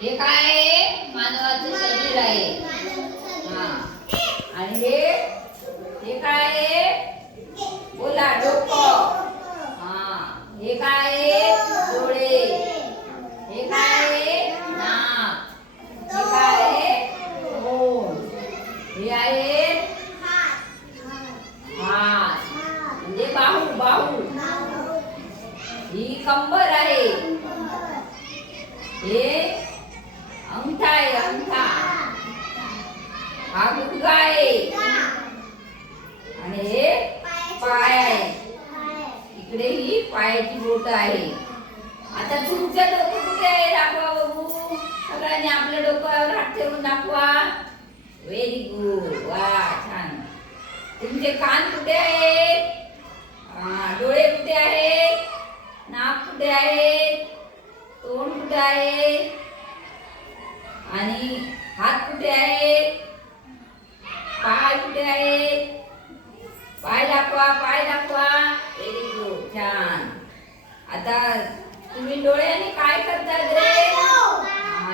हे काय आहे? मानवाचं शरीर आहे. हा. आणि हे काय आहे? बोला, डोकं. हा. हे काय आहे? डोळे. हे काय आहे? नाक. हे काय आहे? तोंड. हे आहे हात. म्हणजे बाहू. ही कंबर आहे. हे अंगठा आहे. हा गुडघा आहे. आणि हे पाय आहे. इकडे ही पायाची बोट आहे. आता तुमचं डोकं कुठे आहे? दाखवा बघू. सगळ्यांनी आपल्या डोक्यावर हात ठेवून दाखवा. Very good. वा, छान. तुमचे कान कुठे आहेत? डोळे कुठे आहेत? नाक कुठे आहे? तोंड कुठे आहे? आणि हात कुठे आहे? पाय कुठे आहे? पाय दाखवा. व्हेरी गुड, छान. आता तुम्ही डोळ्याने काय करतात रे?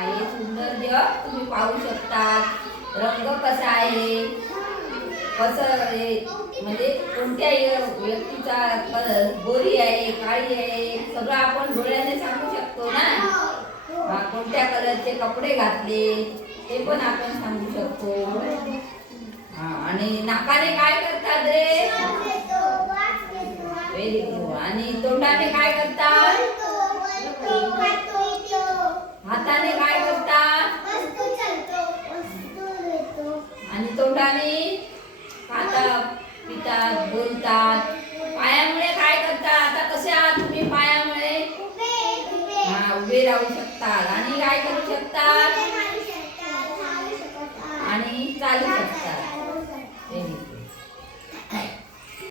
हे सुंदर जग तुम्ही पाहू शकता. रंग कसा आहे, कसं आहे, म्हणजे कोणत्या व्यक्तीचा गोरी आहे, काळी आहे, सगळं आपण डोळ्याने सांगू शकतो ना. कोणत्या कलरचे कपडे घातले ते पण आपण सांगू शकतो. आणि नाकाने काय करतात रे? Very good. आणि तोंडाने काय करतात? हाताने काय करतात? आणि तोंडाने खातात, पितात, बोलतात. पायामुळे काय करतात? आता कसे आहात तुम्ही? पायामुळे उभे राहू शकतात. आणि काय करू शकतात?